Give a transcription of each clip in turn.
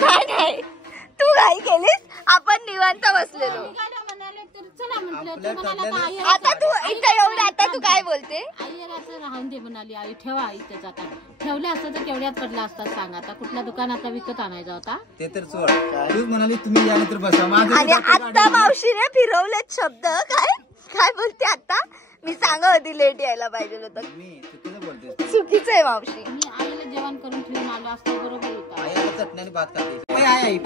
नाही तू घाई केलीस, आपण निवांत बसलेलो. आता तू इथे येऊन आता तू काय बोलते? राहून दे म्हणाली आई, ठेवा आई त्याचा काय ठेवले असतं तर केवढ्यात पडला असतात सांग. आता कुठल्या दुकानात विकत आणायचा होता ते तर चोर. तूच म्हणाली तुम्ही या नंतर बसा. आणि आता मावशीने फिरवलेत शब्द. काय काय बोलते आता? मी सांगत होती लेट यायला पाहिजे होतं. मी चुकीचं बोलते. चुकीचं आहे मावशी. मी आईला जेवण करून ठेवून आलो असतो बरोबर होता. आईला चटण्याने भात खाते.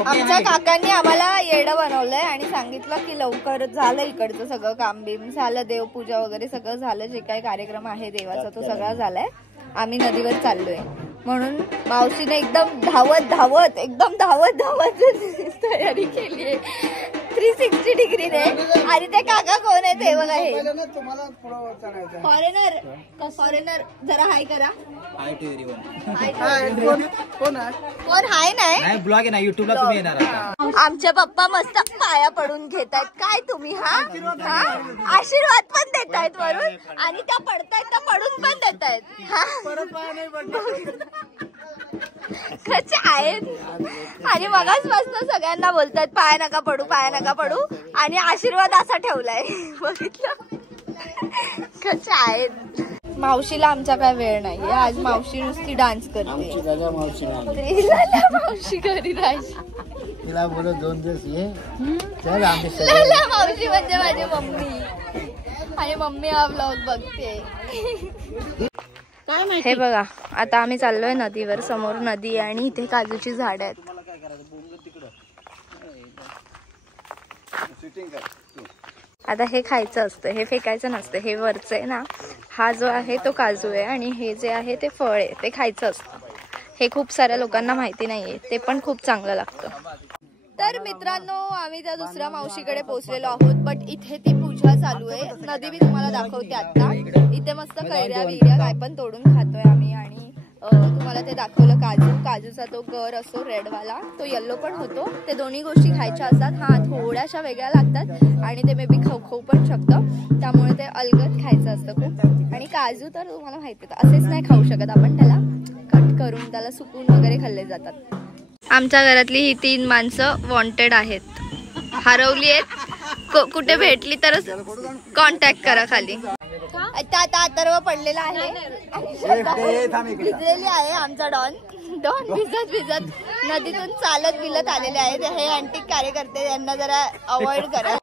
आमच्या काकांनी आम्हाला येडं बनवलंय आणि सांगितलं की लवकर झालं इकडचं सगळं काम बिम झालं, देवपूजा वगैरे सगळं झालं, जे काही कार्यक्रम आहे देवाचा तो सगळा झालाय, आम्ही नदीवर चाललोय. म्हणून मावशीने एकदम धावत धावत तयारी केलीये 360 डिग्रीने. आणि ते काका कोण आहे ते बघा, हे फॉरेनर जरा हाय करा. कोण हाय नाही ब्लॉग आहे ना युट्यूबला तुम्ही येणार आता. आमचे पप्पा मस्त पाया पडून घेतायत. काय तुम्ही हा आशीर्वाद पण देतायत वरून आणि त्या पडतायत त्या पडून पण देतायत. कसे आहेत आणि मगाचपासून सगळ्यांना बोलतायत पाया नका पडू आणि आशीर्वाद असा ठेवलाय. बघितलं कसे आहेत. मावशीला आमचा काय वेळ नाहीये. आज मावशी नुसती डान्स करते. मावशी घरी राहायची. तिला बोल 2 दिवस ये. मावशी म्हणजे माझी मम्मी आणि मम्मी हा व्लॉग बघते. हे बघा आता आम्ही चाललोय नदीवर. समोर नदी आणि इथे काजूची झाड आहेत. आता हे खायचं असतं, हे फेकायचं नसतं. हे वरचं आहे ना, हा जो आहे तो काजू आहे आणि हे जे आहे ते फळ आहे, ते खायचं असतं. हे खूप साऱ्या लोकांना माहिती नाहीये, ते पण खूप चांगलं लागतं. तर मित्रांनो आम्ही त्या दुसऱ्या मावशीकडे पोहोचलेलो आहोत. बट इथे ती पूजा चालू आहे. नदी मी तुम्हाला दाखवते आता. इथे मस्त कैऱ्या बिऱ्या काय पण तोडून खातोय आम्ही. आणि तुम्हाला ते दाखवलं काजूचा तो गर असतो रेडवाला, तो येल्लो पण होतो. ते दोन्ही गोष्टी खायच्या असतात. हा थोड्याशा वेगळ्या लागतात आणि ते मे बी खाऊ पण शकतं, त्यामुळे ते अलगद खायचं असतं खूप. आणि काजू तर तुम्हाला माहिती आहे असेच नाही खाऊ शकत आपण, त्याला कट करून त्याला सुकून वगैरे खाल्ले जातात. आमच्या घरातली ही 3 माणसं वॉन्टेड आहेत, हरवली आहेत. कुठे भेटली तर कॉन्टॅक्ट करा खाली. आता अथर्व पडलेला आहे, भिजलेली आहे. आमचा डॉन भिजत नदीतून चालत बिलत आलेले आहेत. हे अँटिक कार्यकर्ते, यांना जरा अवॉइड करा.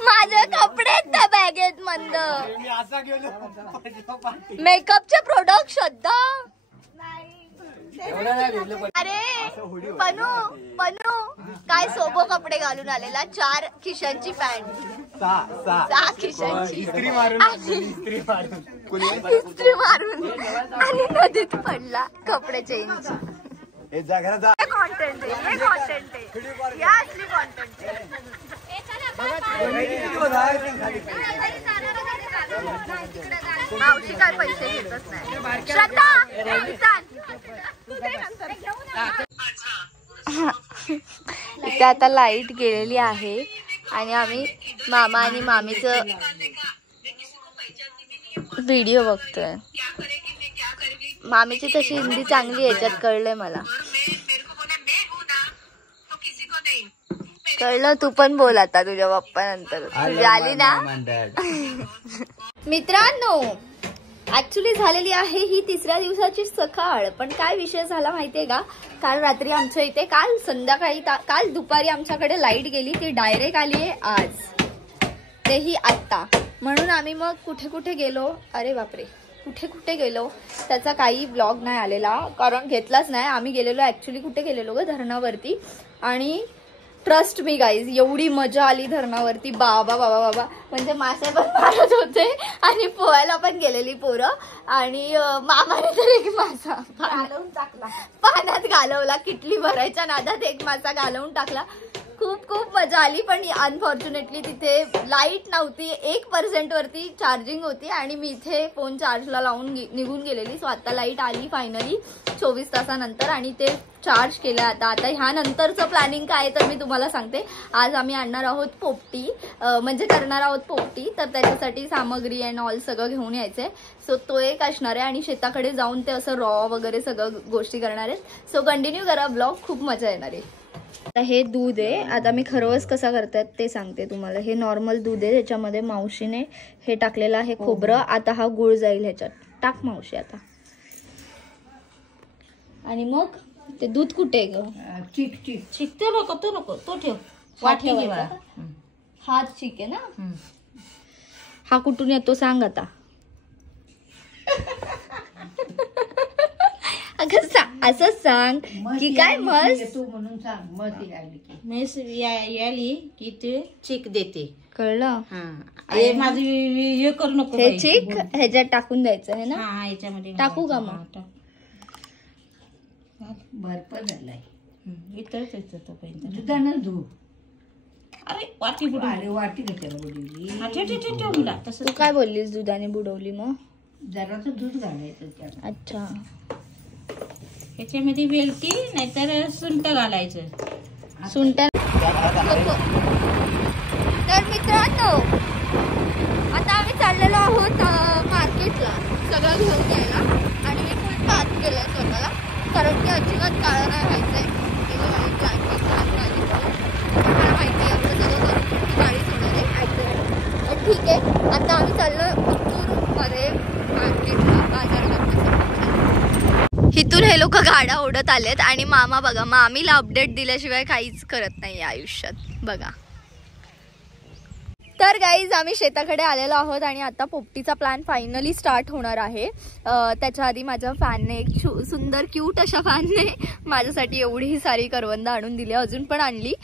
माझे कपडे त्या बॅगेत मंद. मेकअपचे प्रोडक्ट शोधा. अरे पनू काय सोबो कपडे घालून आलेला. 4 खिशांची पॅन्ट, 6 खिशांची इस्त्री मारून आणि नदीत पडला. कपडे चेंज. कॉन्टेंट आहे, या असली कॉन्टेंट आहे. मावशी काय पैसे घेतच नाही. श्रद्धा इथे आता लाईट गेलेली आहे आणि आम्ही मामा आणि मामीचं व्हिडिओ बघतोय. मामीची तशी हिंदी चांगली याच्यात कळलंय मला. कळलं, तू पण बोल आता तुझ्या बाप्पा नंतर. तुझी आली ना. मित्रांनो ऍक्च्युली झालेली आहे ही 3ऱ्या दिवसाची सकाळ. पण काय विषय झाला माहितीये का, काल रात्री आमच्या इथे, काल दुपारी आमच्याकडे लाईट गेली. ती डायरेक्ट आली आहे आज, तेही आत्ता. म्हणून आम्ही मग कुठे गेलो, अरे बापरे कुठे गेलो त्याचा काही ब्लॉग नाही आलेला, कारण घेतलाच नाही. आम्ही गेलेलो ऍक्च्युली कुठे गेलेलो ग, धरणावरती. आणि ट्रस्ट मी गाईज, एवढी मजा आली धरणावरती. बाबा म्हणजे मासे पण मारत होते आणि पोहायला पण गेलेली पोरं. आणि मामाने तर एक मासा घालवून टाकला, पाण्यात घालवला. किटली भरायच्या नादात एक मासा घालवून टाकला. खूप खूप मजा आली. पण अनफॉर्च्युनेटली तिथे लाईट नव्हती, 1% वरती चार्जिंग होती आणि मी इथे फोन चार्जला लावून निघून गेलेली. सो आता लाईट आली फायनली 24 तासानंतर आणि ते चार्ज केलं. आता ह्यानंतरचं प्लॅनिंग काय तर मी तुम्हाला सांगते. आज आम्ही आणणार आहोत पोपटी, म्हणजे करणार आहोत पोपटी. तर त्याच्यासाठी सामग्री अँड ऑल सगळं घेऊन यायचंय. सो तो एक असणार आहे आणि शेताकडे जाऊन ते असं रॉ वगैरे सगळं गोष्टी करणार आहेत. सो कंटिन्यू करा ब्लॉग, खूप मजा येणार आहे. आता हे दूध आहे. आता मी खरवस कसा करतात ते सांगते तुम्हाला. हे नॉर्मल दूध आहे, त्याच्यामध्ये मावशीने हे टाकलेलं आहे खोबरं. आता हा गुळ जाईल ह्याच्यात. टाक मावशी आता. आणि मग ते दूध कुठे ग? चिक ते नको तो ठेव. वाटी घे बाळा. हा चिक आहे ना. हा कुठून येतो सांग आता. अगं असं सांग की काय मस्त म्हणून सांग. म्हैस याली की ते चिक देते. कळलं. हे माझं हे करू नको. हे चिक ह्याच्यात टाकून द्यायचं आहे ना. हा याच्यामध्ये टाकू का मग? भरपूर झालाय. इथंच येतो तोपर्यंत दुधानं धू. अरे वाटी बुडवली. वाटी ठेव मुला. तू काय बोललीस दुधाने बुडवली? मग जराचं दूध घालायचं त्यात. अच्छा. याच्यामध्ये वेलची नाहीतर सुंठ घालायचं. सुंठ. तर मित्रांनो आता आम्ही चाललेलो आहोत मार्केटला सगळं घेऊन यायला. आणि मी फुल पॅक केलंय स्वतःला, कारण की अजिबात काळं नाही व्हायचंय. मला माहिती आहे एवढं सगळं करून मी गाडी सोडवली. पण ठीक आहे. आता आम्ही चाललो मध्ये मार्केटला, बाजारला. इथून हे लोक गाड्या ओढत आलेत आणि मामा बघा, मामीला अपडेट दिल्याशिवाय काहीच करत नाही आयुष्यात बघा. तर गाईज आम्ही शेताकडे आलेलो आहोत आणि आता पोपटीचा प्लॅन फायनली स्टार्ट होणार आहे. त्याच्या आधी माझ्या फॅनने एक सुंदर क्यूट अशा फॅनने माझ्यासाठी एवढी सारी करवंद आणून दिली, अजून पण आणली.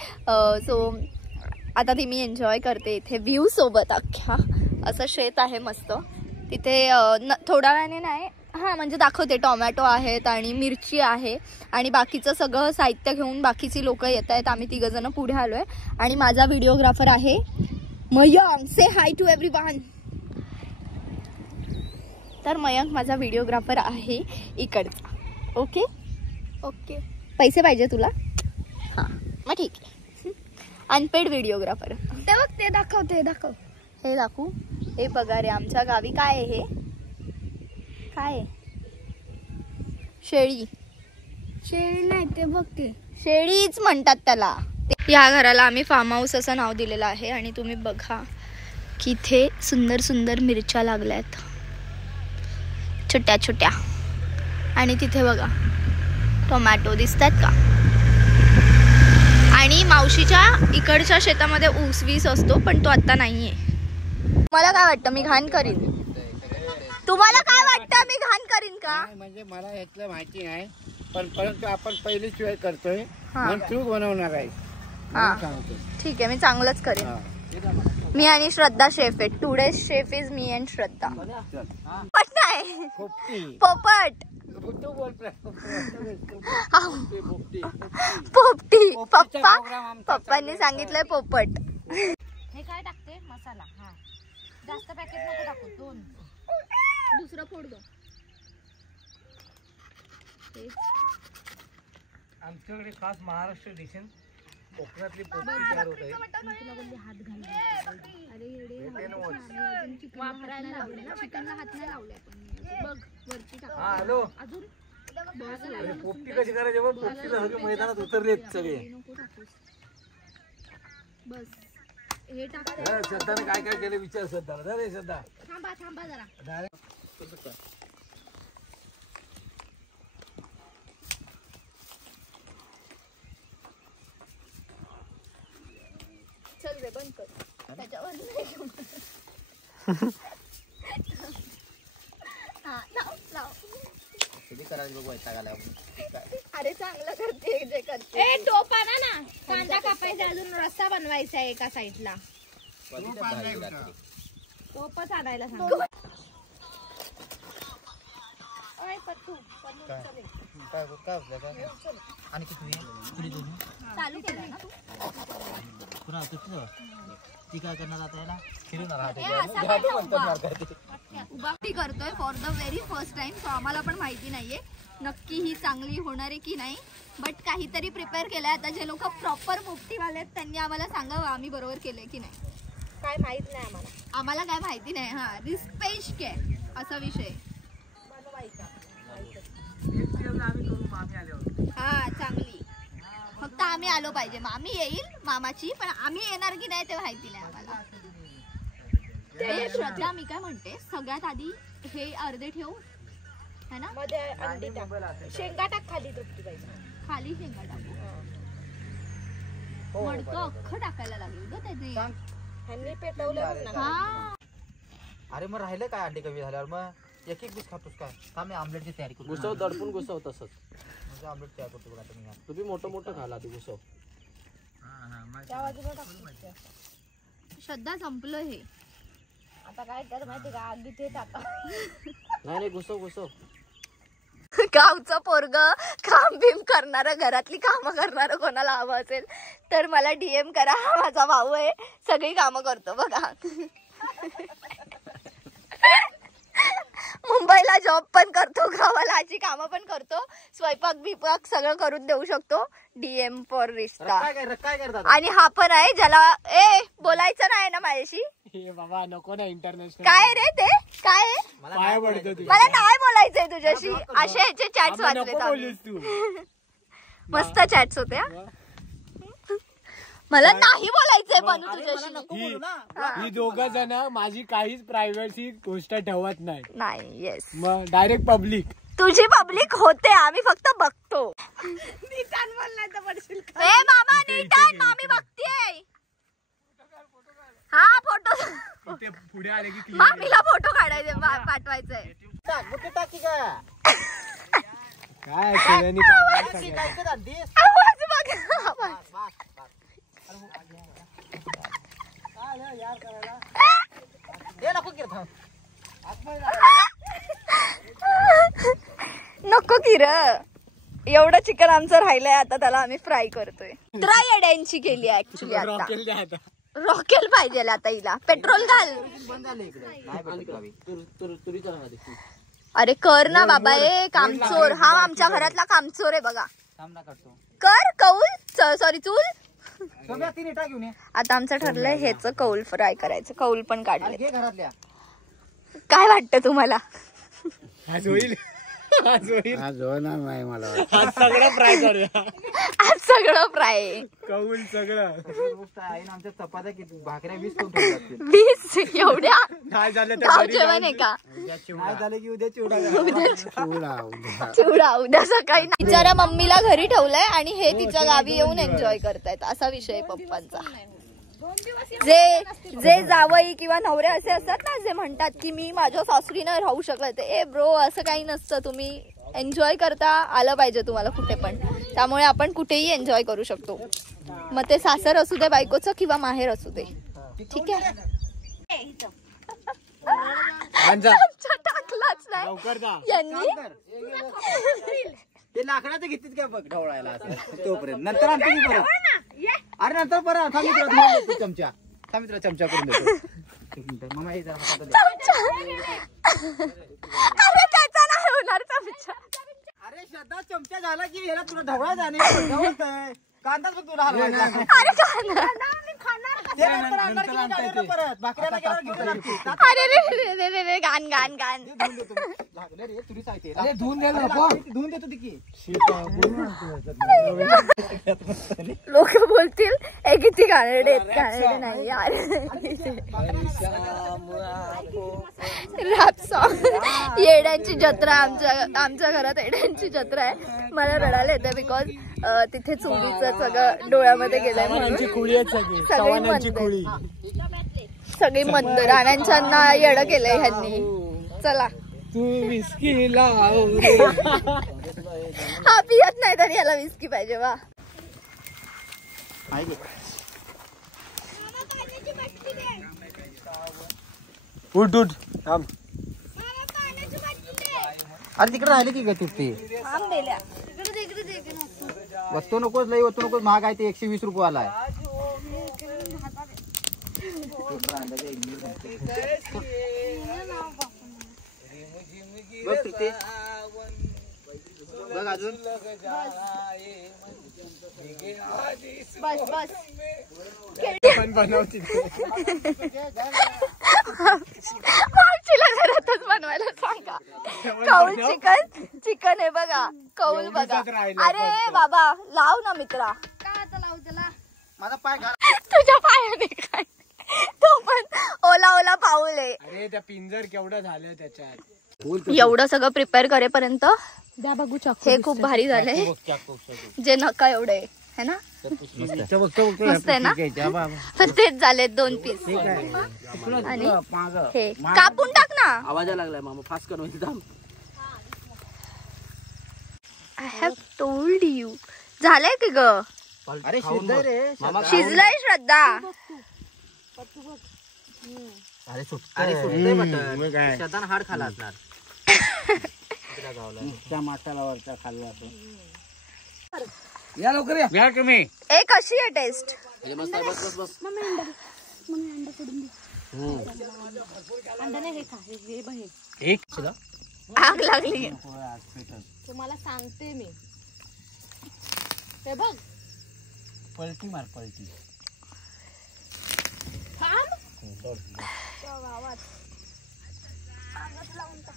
सो आता ती मी एन्जॉय करते इथे व्ह्यू सोबत. अख्ख्या असं शेत आहे मस्त तिथे. थोड्या वेळाने नाही, हां म्हणजे दाखवते. टोमॅटो आहेत आणि मिरची आहे आणि बाकीचं सगळं साहित्य घेऊन बाकीची लोक येत आहेत. आम्ही 3 जण पुढे आलोय आणि माझा व्हिडिओग्राफर आहे Mayank. Say hi to everyone. तर मयंक माझा व्हिडिओग्राफर आहे इकडचा. Okay okay. पैसे पाहिजे तुला? हां मग ठीक आहे. Unpaid videographer. ते बघ ते दाखवते. दाखव. हे दाखवू. हे बघा रे आमच्या गावी काय आहे हे. काय शेळी. शेळी नाही ते बघते. शेळीच म्हणतात त्याला. या घराला आम्ही फार्म हाऊस असं नाव दिलेलं आहे आणि तुम्ही बघा की इथे सुंदर सुंदर मिरच्या लागल्यात छोट्या छोट्या. आणि तिथे बघा टोमॅटो दिसतात का. आणि मावशीच्या इकडच्या शेतामध्ये ऊस वीस असतो पण तो आता नाहीये. मला काय वाटतं मी घाण करीन? तुम्हाला काय वाटतं मी घाण करीन का? म्हणजे मला यातलं माहिती नाही, पण परंतु आपण पहिलीच वेळ करतोय म्हणून तू बनवणार आहे. ठीक आहे मी चांगलंच करेन. मी आणि श्रद्धा शेफ आहे. Today chef is me and Shraddha. पोपट नाही पोपट. पोपटी. पप्पांनी सांगितलंय पोपट. हे काय टाकते मसाला. हा जास्त पॅकेट नको टाकू. 2 दुसरं फोड गं. आमच्याकडे खास महाराष्ट्र डिश कोकणातली पोपटी तयार होत आहे. हात घालून. हॅलो पोपटी कशी करायची? बघ पोपटीला सगळे मैदानात उतरलेत सगळे. श्रद्धाने काय काय केलं विचार. श्रद्धा रे श्रद्धा थांबा जरा. चल रे बंद कर. त्याच्यावर अरे चांगलं करते जे करते. ए टोप आणा ना. कांदा कापायचा, अजून रस्सा बनवायचा आहे एका साईडला. टोपच आणायला सांग. आणि किती चालू केलं ना तू? पुन्हा ती काय करणार आता याला फिरवणार उभा करतोय for the very first time. So आम्हाला पण माहिती नाहीये नक्की ही चांगली होणार आहे की नाही, बट काहीतरी प्रिपेअर केलंय. आता जे लोक प्रॉपर पोपटीवाले आहेत त्यांनी आम्हाला सांगावं आम्ही बरोबर केलंय की नाही. काय माहित नाही आम्हाला काय माहिती नाही. हा रिस्पेक्ट आहे असा विषय. हा चांगली, फक्त आम्ही आलो पाहिजे. मामी येईल मामाची, पण आम्ही येणार की नाही ते माहिती नाही आम्हाला. श्रद्धा मी काय म्हणते, सगळ्यात आधी हे अर्धे ठेवू है ना, मध्ये अंडी टाक, शेंगा टाक खाली तृप्ती पाहिजे. खाली शेंगा टाकू. मडकं अख्खं टाकायला लागेल ग त्याचे. ह्यांनी पेटवलं ना. हा अरे मग राहिलं काय अंडी कमी झाल्यावर मग एक पीस खातोस काय? का मी आमलेटची तयारी करतो. घुसव दडपून घुसव तसंच. म्हणजे आमलेट तयार करतो बघा तुम्ही. तुम्ही मोठं मोठं खाला ते घुसव. त्या बाजूला टाक. श्रद्धा संपलं हे. आता काय कर माहिती का, आगी ते टाका. नाही घुसव घुसव. गावचं पोरग काम बिम करणार, घरातली कामं करणार कोणाला हवं असेल तर मला DM करा. हा माझा भाऊ आहे, सगळी कामं करतो बघा. मुंबईला जॉब पण करतो, गावाला आजी कामं पण करतो, स्वयंपाक बिपाक सगळं करून देऊ शकतो. DM फॉर रिश्ता. काय करतात? आणि हा पण आहे ज्याला बोलायचं नाही ना माझ्याशी. बाबा नको ना इंटरनॅशनल. काय रे ते काय पाया पडतो तू. मला नाही बोलायचंय तुझ्याशी. असे ह्याचे चॅट्स वाचले तू. मस्त चॅट्स होते. मला नाही बोलायचंय बनू तुझ्याशी. ही दोघं जण माझी काहीच प्रायव्हसी गोष्ट ठेवत नाही. येस, मग डायरेक्ट पब्लिक. तुझी पब्लिक होते, आम्ही फक्त बघतो. नीटान बोललाय तर पडशील. ए मामा नीटान, मामी बघतीये. हा फोटो पुढे आले की मामीला फोटो काढायचे, पाठवायचंय. काय आवाज बघ. नको की र, एवढं चिकन आमचं राहिलंय आता, त्याला आम्ही फ्राय करतोय. येड्यांची केली ऍक्च्युली. आता रॉकेल पाहिजे आता हिला. पेट्रोल घाल. अरे कर ना बाबा. कामचोर हा आमच्या घरातला कामचोर आहे बघा. कर कौल, सॉरी चूल. आता आमचं ठरलंय हेच कौल फ्राय करायचं. कौल पण काढले. काय वाटतं तुम्हाला? आज होईल. आज होणार नाही मला. आज सगळं फ्राय करूया. आज सगळं फ्राय. कौल सगळं. आमच्या चपात्या किती भाकऱ्या 20 कोण ठेवतात? 20 एवढ्या? काय झालं गाव जेवण आहे का? झालं की उद्या चिवडा. चिवडा उद्या सकाळी. बिचारा मम्मीला घरी ठेवलंय आणि हे तिच्या गावी येऊन एन्जॉय करतायत, असा विषय पप्पांचा. जे जावई किंवा नवरे असे असतात ना, जे म्हणतात की मी माझ्या सासरी नाही राहू शकत. ब्रो, असं काही नसतं. तुम्ही एन्जॉय करता आलं पाहिजे तुम्हाला कुठे पण. त्यामुळे आपण कुठेही एन्जॉय करू शकतो. मग ते सासर असू दे बायकोचं किंवा माहेर असू दे. ठीक आहे. टाकलाच नाही यांनी. ते लाकडाचं घेतलीत काय बघ ढवळायला तोपर्यंत. नंतर आणतो. अरे नंतर परत चमचा चमचा करून देतो. मामा हे त्याचा नाही होणार चमचा. अरे श्रद्धा, चमचा झाला की याला तुला ढवळा जाणे. कांदाच बघ तुला हलवायचा. अरे रे गान गान गान. धुवून देतो ती. लोक बोलतील हे किती गाणेरडे नाही यार. Rap song. येड्यांची जत्रा. आमच्या घरात येड्यांची जत्रा आहे. मला रडायला येते बिकॉज तिथे चुलीचं सगळं डोळ्यामध्ये गेलंय. सगळी मंद राण्यांच्या येडं केलंय ह्यांनी. चला तू विस्की लाव. हा पियत नाही तरी याला विस्की पाहिजे. वा उठ थांब. अरे तिकडे राहिले की ग तुटते वस्तू नकोच लई वस्तू नकोच महाग आहे ते 120 रुपयाला आहे. बघ तुटते बघ अजून बस बस मावशीला घरातच बनवायला सांगा. कौल चिकन आहे बघा. कौल बघा. अरे बाबा लाव ना मित्रा. काय आता लावू त्याला? माझा पाय घाल. तुझ्या पायाने काय तो पण ओला ओला पाऊल आहे. अरे त्या पिंजर केवढं झालं त्याच्यात. एवढं सगळं प्रिपेअर करेपर्यंत द्या बघू हे खूप भारी झालंय. जे नका एवढे है ना मस्त आहे ना. तर तेच झाले 2 पीस आणि हे कापून टाक ना. आवाज लागलाय मामा फास्ट कर. I have told you. झालंय की ग. अरे शिजलंय रे शिजलंय श्रद्धा. अरे सुटतंय मटण. शतान हाड खाला असणार. माठाला वरचा खाल्ला असं. या लवकर या तुम्ही. ए कशी आहे टेस्ट. मस्त आहे. बस बस बस. एक आग लागली. तुम्हाला सांगते मी. हे बघ पलटी मार पलटी.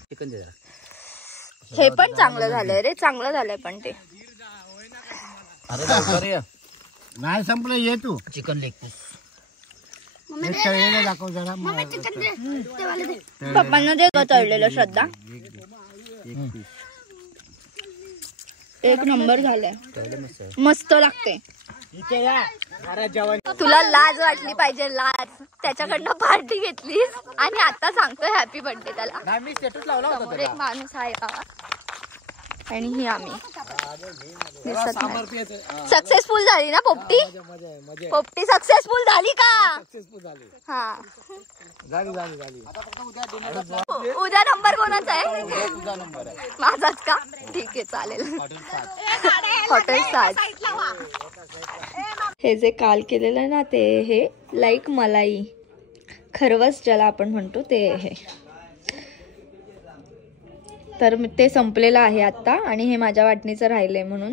चिकन दे. हे पण चांगलं झालंय रे. चांगलं झालंय पण ते. अरे लवकर ये. नाही संपलं ये तू. चिकन लेग पीस दाखव जरा. पप्पांना दे ग तळलेलं श्रद्धा. एक नंबर झालाय. मस्त लागते. तुला लाज वाटली पाहिजे. लाज. त्याच्याकडनं पार्टी घेतलीस आणि आता सांगतोय हॅपी बर्थडे त्याला. नाही मी स्टेटस लावला होता समोर एक माणूस आहे बाबा आणि ही आम्ही सक्सेसफुल झाली ना पोपटी. पोपटी सक्सेसफुल झाली का. हा उद्या नंबर कोणाचा आहे. माझाच का. ठीक आहे चालेल. हॉटेल साज. हे जे काल केलेलं आहे ना ते हे लाईक मलाई खरवस ज्याला आपण म्हणतो ते आहे. तर ते संपलेलं आहे आता आणि हे माझ्या वाटणीचं राहिलंय म्हणून